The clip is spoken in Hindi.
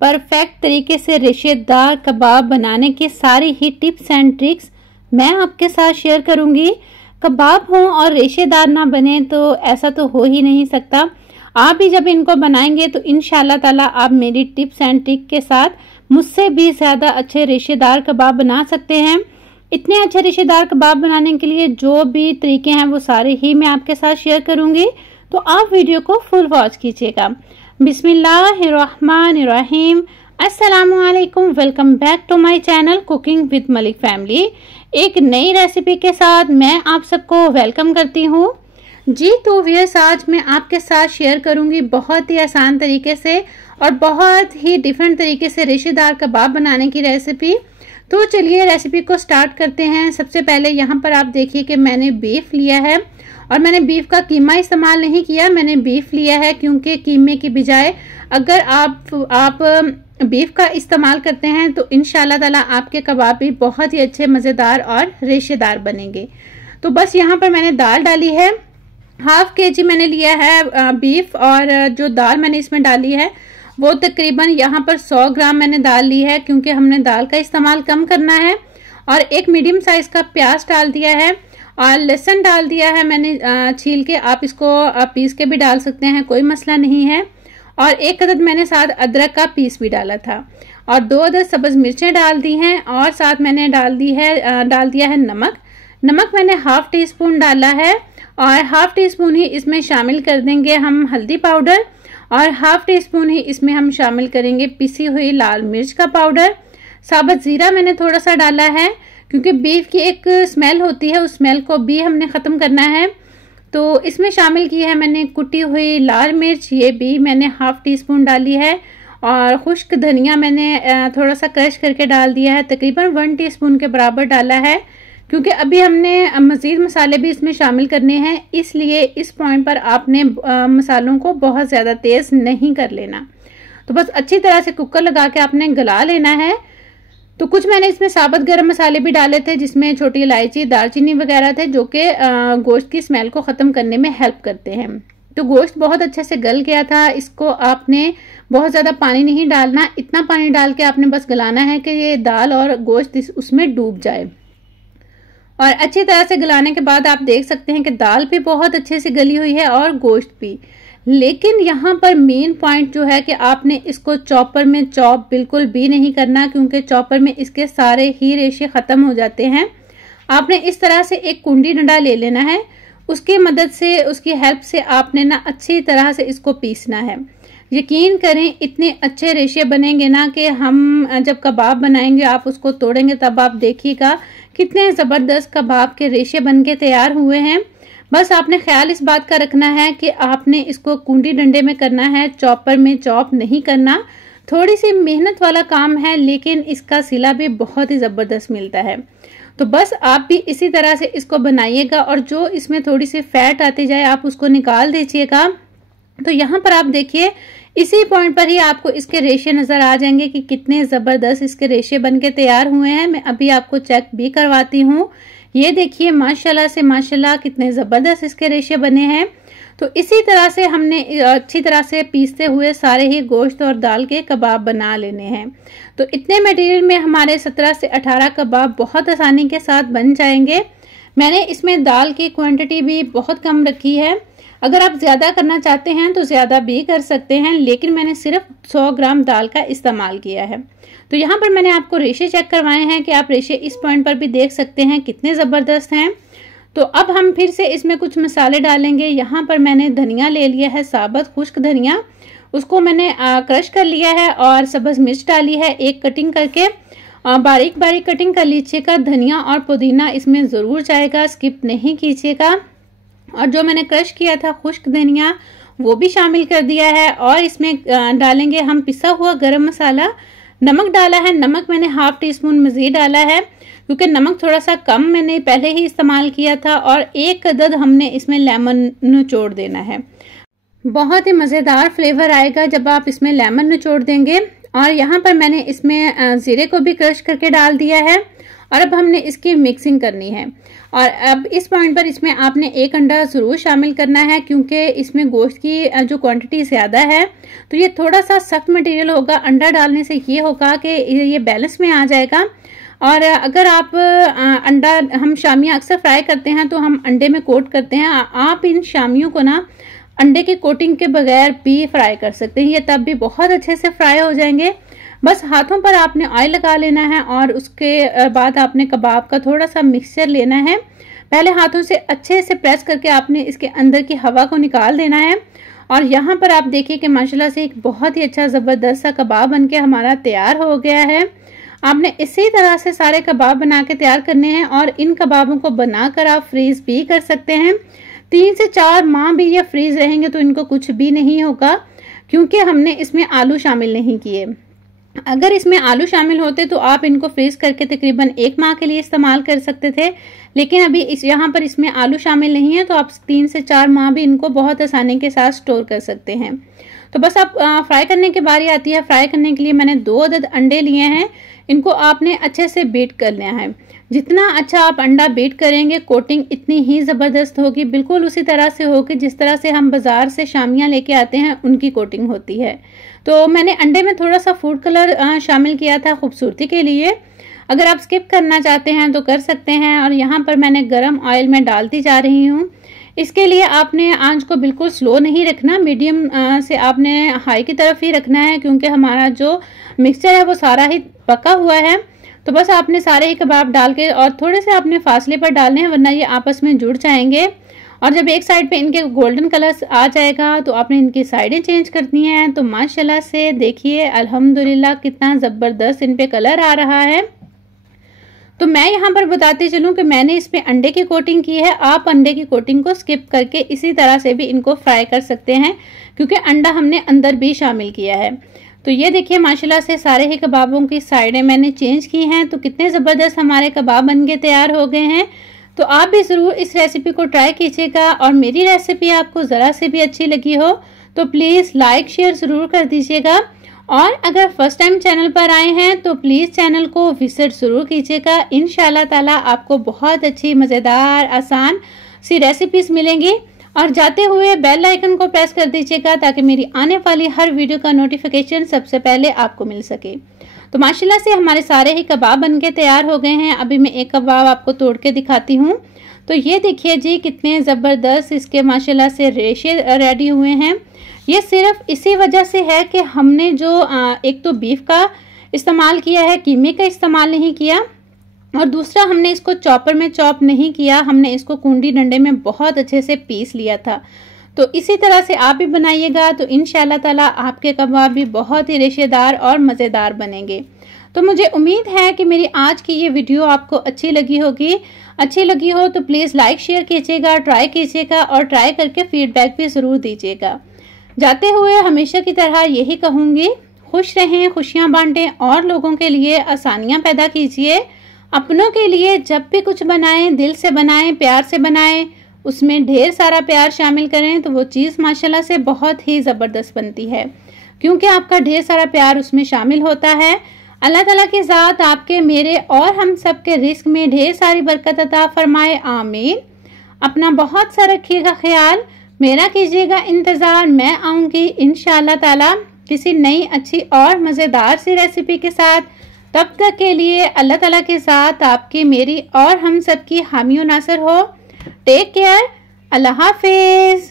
परफेक्ट तरीके से रेशेदार कबाब बनाने के सारी ही टिप्स एंड ट्रिक्स मैं आपके साथ शेयर करूंगी। कबाब हो और रेशेदार ना बने तो ऐसा तो हो ही नहीं सकता। आप भी जब इनको बनाएंगे तो इंशाल्लाह ताला आप मेरी टिप्स एंड ट्रिक के साथ मुझसे भी ज़्यादा अच्छे रेशेदार कबाब बना सकते हैं। इतने अच्छे रेशेदार कबाब बनाने के लिए जो भी तरीके हैं वो सारे ही मैं आपके साथ शेयर करूंगी, तो आप वीडियो को फुल वॉच कीजिएगा। बिस्मिल्लाहिर्रहमानिर्रहीम। अस्सलामुअलैकुम, welcome back to my channel cooking with Malik family. एक नई रेसिपी के साथ मैं आप सबको वेलकम करती हूँ जी। तो व्यूअर्स, आज मैं आपके साथ शेयर करूंगी बहुत ही आसान तरीके से और बहुत ही डिफरेंट तरीके से रेशेदार कबाब बनाने की रेसिपी। तो चलिए रेसिपी को स्टार्ट करते हैं। सबसे पहले यहाँ पर आप देखिए कि मैंने बीफ लिया है और मैंने बीफ का कीमा इस्तेमाल नहीं किया, मैंने बीफ लिया है क्योंकि कीमे की बजाय अगर आप बीफ का इस्तेमाल करते हैं तो इंशाल्लाह ताला आपके कबाब भी बहुत ही अच्छे मज़ेदार और रेशेदार बनेंगे। तो बस यहाँ पर मैंने दाल डाली है, हाफ केजी मैंने लिया है बीफ, और जो दाल मैंने इसमें डाली है वो तकरीबन यहाँ पर 100 ग्राम मैंने दाल ली है क्योंकि हमने दाल का इस्तेमाल कम करना है। और एक मीडियम साइज का प्याज डाल दिया है और लहसुन डाल दिया है मैंने छील के। आप इसको पीस के भी डाल सकते हैं, कोई मसला नहीं है। और एक अदद मैंने साथ अदरक का पीस भी डाला था और 2 अदद सब्ज मिर्चें डाल दी हैं और साथ मैंने डाल दिया है नमक। नमक मैंने हाफ टी स्पून डाला है और हाफ टी स्पून ही इसमें शामिल कर देंगे हम हल्दी पाउडर और हाफ टी स्पून ही इसमें हम शामिल करेंगे पिसी हुई लाल मिर्च का पाउडर। साबुत ज़ीरा मैंने थोड़ा सा डाला है क्योंकि बीफ की एक स्मेल होती है, उस स्मेल को भी हमने ख़त्म करना है। तो इसमें शामिल की है मैंने कुटी हुई लाल मिर्च, ये भी मैंने हाफ टी स्पून डाली है। और खुश्क धनिया मैंने थोड़ा सा क्रश करके डाल दिया है, तकरीबन 1 टीस्पून के बराबर डाला है क्योंकि अभी हमने मज़ीद मसाले भी इसमें शामिल करने हैं, इसलिए इस पॉइंट पर आपने मसालों को बहुत ज़्यादा तेज़ नहीं कर लेना। तो बस अच्छी तरह से कुकर लगा के आपने गला लेना है। तो कुछ मैंने इसमें साबुत गरम मसाले भी डाले थे जिसमें छोटी इलायची, दालचीनी वगैरह थे जो कि गोश्त की स्मेल को ख़त्म करने में हेल्प करते हैं। तो गोश्त बहुत अच्छे से गल गया था, इसको आपने बहुत ज़्यादा पानी नहीं डालना, इतना पानी डाल के आपने बस गलाना है कि ये दाल और गोश्त उसमें डूब जाए। और अच्छी तरह से गलाने के बाद आप देख सकते हैं कि दाल भी बहुत अच्छे से गली हुई है और गोश्त भी। लेकिन यहाँ पर मेन पॉइंट जो है कि आपने इसको चॉपर में चॉप बिल्कुल भी नहीं करना क्योंकि चॉपर में इसके सारे ही रेशे ख़त्म हो जाते हैं। आपने इस तरह से एक कुंडी डंडा ले लेना है, उसकी मदद से, उसकी हेल्प से आपने ना अच्छी तरह से इसको पीसना है। यकीन करें इतने अच्छे रेशे बनेंगे ना कि हम जब कबाब बनाएंगे आप उसको तोड़ेंगे तब आप देखिएगा कितने ज़बरदस्त कबाब के रेशे बन के तैयार हुए हैं। बस आपने ख्याल इस बात का रखना है कि आपने इसको कुंडी डंडे में करना है, चॉपर में चॉप नहीं करना। थोड़ी सी मेहनत वाला काम है लेकिन इसका सिला भी बहुत ही ज़बरदस्त मिलता है। तो बस आप भी इसी तरह से इसको बनाइएगा और जो इसमें थोड़ी सी फैट आती जाए आप उसको निकाल दीजिएगा। तो यहाँ पर आप देखिए इसी पॉइंट पर ही आपको इसके रेशे नज़र आ जाएंगे कि कितने ज़बरदस्त इसके रेशे बन के तैयार हुए हैं। मैं अभी आपको चेक भी करवाती हूँ। ये देखिए माशाल्लाह से माशाल्लाह कितने ज़बरदस्त इसके रेशे बने हैं। तो इसी तरह से हमने अच्छी तरह से पीसते हुए सारे ही गोश्त और दाल के कबाब बना लेने हैं। तो इतने मटेरियल में हमारे 17 से 18 कबाब बहुत आसानी के साथ बन जाएंगे। मैंने इसमें दाल की क्वांटिटी भी बहुत कम रखी है, अगर आप ज़्यादा करना चाहते हैं तो ज़्यादा भी कर सकते हैं, लेकिन मैंने सिर्फ 100 ग्राम दाल का इस्तेमाल किया है। तो यहाँ पर मैंने आपको रेशे चेक करवाए हैं कि आप रेशे इस पॉइंट पर भी देख सकते हैं कितने ज़बरदस्त हैं। तो अब हम फिर से इसमें कुछ मसाले डालेंगे। यहाँ पर मैंने धनिया ले लिया है, साबुत खुश्क धनिया, उसको मैंने क्रश कर लिया है और सब्ज़ मिर्च डाली है एक कटिंग करके। बारीक बारीक कटिंग कर लीजिएगा। धनिया और पुदीना इसमें ज़रूर जाएगा, स्किप नहीं कीजिएगा। और जो मैंने क्रश किया था खुश्क धनिया वो भी शामिल कर दिया है और इसमें डालेंगे हम पिसा हुआ गरम मसाला। नमक डाला है, नमक मैंने हाफ टी स्पून मज़ीद डाला है क्योंकि नमक थोड़ा सा कम मैंने पहले ही इस्तेमाल किया था। और एक अदद हमने इसमें लेमन निचोड़ देना है, बहुत ही मज़ेदार फ्लेवर आएगा जब आप इसमें लेमन निचोड़ देंगे। और यहाँ पर मैंने इसमें ज़ीरे को भी क्रश करके डाल दिया है और अब हमने इसकी मिक्सिंग करनी है। और अब इस पॉइंट पर इसमें आपने एक अंडा ज़रूर शामिल करना है, क्योंकि इसमें गोश्त की जो क्वांटिटी ज़्यादा है तो ये थोड़ा सा सख्त मटेरियल होगा। अंडा डालने से ये होगा कि ये बैलेंस में आ जाएगा। और अगर आप अंडा, हम शामियाँ अक्सर फ्राई करते हैं तो हम अंडे में कोट करते हैं, आप इन शामियों को ना अंडे की कोटिंग के बगैर भी फ्राई कर सकते हैं, ये तब भी बहुत अच्छे से फ्राई हो जाएंगे। बस हाथों पर आपने ऑयल लगा लेना है और उसके बाद आपने कबाब का थोड़ा सा मिक्सचर लेना है। पहले हाथों से अच्छे से प्रेस करके आपने इसके अंदर की हवा को निकाल देना है। और यहाँ पर आप देखिए कि माशाल्लाह से एक बहुत ही अच्छा ज़बरदस्त सा कबाब बनके हमारा तैयार हो गया है। आपने इसी तरह से सारे कबाब बना के तैयार करने हैं और इन कबाबों को बनाकर आप फ्रीज भी कर सकते हैं। 3 से 4 माह भी ये फ्रीज रहेंगे तो इनको कुछ भी नहीं होगा, क्योंकि हमने इसमें आलू शामिल नहीं किए। अगर इसमें आलू शामिल होते तो आप इनको फ्रीज करके तकरीबन 1 माह के लिए इस्तेमाल कर सकते थे, लेकिन अभी यहाँ पर इसमें आलू शामिल नहीं है तो आप 3 से 4 माह भी इनको बहुत आसानी के साथ स्टोर कर सकते हैं। तो बस आप फ्राई करने की बारी आती है। फ्राई करने के लिए मैंने 2 अदद अंडे लिए हैं, इनको आपने अच्छे से बीट कर लिया है। जितना अच्छा आप अंडा बीट करेंगे कोटिंग इतनी ही ज़बरदस्त होगी, बिल्कुल उसी तरह से होगी जिस तरह से हम बाज़ार से शामियाँ लेके आते हैं उनकी कोटिंग होती है। तो मैंने अंडे में थोड़ा सा फूड कलर शामिल किया था खूबसूरती के लिए, अगर आप स्किप करना चाहते हैं तो कर सकते हैं। और यहाँ पर मैंने गरम ऑयल में डालती जा रही हूँ। इसके लिए आपने आंच को बिल्कुल स्लो नहीं रखना, मीडियम से आपने हाई की तरफ ही रखना है, क्योंकि हमारा जो मिक्सचर है वो सारा ही पका हुआ है। तो बस आपने सारे ही कबाब डाल के और थोड़े से आपने फासले पर डालने हैं, वरना ये आपस में जुड़ जाएंगे। और जब एक साइड पे इनके गोल्डन कलर आ जाएगा तो आपने इनकी साइडें चेंज करनी है। तो माशाल्लाह से देखिए अल्हम्दुलिल्लाह कितना ज़बरदस्त इन पे कलर आ रहा है। तो मैं यहाँ पर बताती चलूँ कि मैंने इस पे अंडे की कोटिंग की है। आप अंडे की कोटिंग को स्किप करके इसी तरह से भी इनको फ्राई कर सकते हैं, क्योंकि अंडा हमने अंदर भी शामिल किया है। तो ये देखिए माशाल्लाह से सारे ही कबाबों की साइडें मैंने चेंज की हैं, तो कितने ज़बरदस्त हमारे कबाब बन के तैयार हो गए हैं। तो आप भी ज़रूर इस रेसिपी को ट्राई कीजिएगा। और मेरी रेसिपी आपको ज़रा से भी अच्छी लगी हो तो प्लीज़ लाइक शेयर ज़रूर कर दीजिएगा। और अगर फर्स्ट टाइम चैनल पर आए हैं तो प्लीज़ चैनल को विजिट ज़रूर कीजिएगा। इंशाल्लाह ताला आपको बहुत अच्छी मज़ेदार आसान सी रेसिपीज़ मिलेंगी। और जाते हुए बेल आइकन को प्रेस कर दीजिएगा ताकि मेरी आने वाली हर वीडियो का नोटिफिकेशन सबसे पहले आपको मिल सके। तो माशाल्लाह से हमारे सारे ही कबाब बनके तैयार हो गए हैं। अभी मैं एक कबाब आपको तोड़ के दिखाती हूँ। तो ये देखिए जी कितने ज़बरदस्त इसके माशाल्लाह से रेशे रेडी हुए हैं। ये सिर्फ इसी वजह से है कि हमने जो एक तो बीफ का इस्तेमाल किया है, कीमे का इस्तेमाल नहीं किया, और दूसरा हमने इसको चॉपर में चॉप नहीं किया, हमने इसको कुंडी डंडे में बहुत अच्छे से पीस लिया था। तो इसी तरह से आप भी बनाइएगा तो इंशाल्लाह ताला आपके कबाब भी बहुत ही रेशेदार और मज़ेदार बनेंगे। तो मुझे उम्मीद है कि मेरी आज की ये वीडियो आपको अच्छी लगी होगी। अच्छी लगी हो तो प्लीज़ लाइक शेयर कीजिएगा, ट्राई कीजिएगा और ट्राई करके फीडबैक भी ज़रूर दीजिएगा। जाते हुए हमेशा की तरह यही कहूँगी, खुश रहें, खुशियाँ बांटें और लोगों के लिए आसानियाँ पैदा कीजिए। अपनों के लिए जब भी कुछ बनाएं दिल से बनाएं, प्यार से बनाएं, उसमें ढेर सारा प्यार शामिल करें तो वो चीज़ माशाल्लाह से बहुत ही ज़बरदस्त बनती है, क्योंकि आपका ढेर सारा प्यार उसमें शामिल होता है। अल्लाह ताला की ज़ात आपके, मेरे और हम सब के रिस्क में ढेर सारी बरकत अता फरमाए, आमीन। अपना बहुत सा रखिएगा ख्याल, मेरा कीजिएगा इंतज़ार। मैं आऊँगी इंशाअल्लाह ताला किसी नई अच्छी और मज़ेदार सी रेसिपी के साथ। तब तक के लिए अल्लाह ताला के साथ आपकी, मेरी और हम सब की हामी और नासर हो। टेक केयर, अल्लाह हाफिज़।